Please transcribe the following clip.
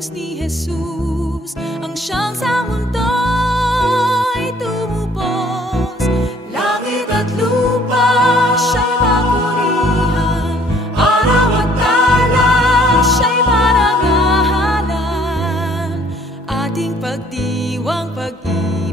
krus ni Jesus, ang siyang sa mundo'y tumubos. Langit at lupa siya'y papurihan, araw at tala siya'y parangalan, ating pagdiwang pag-ibig.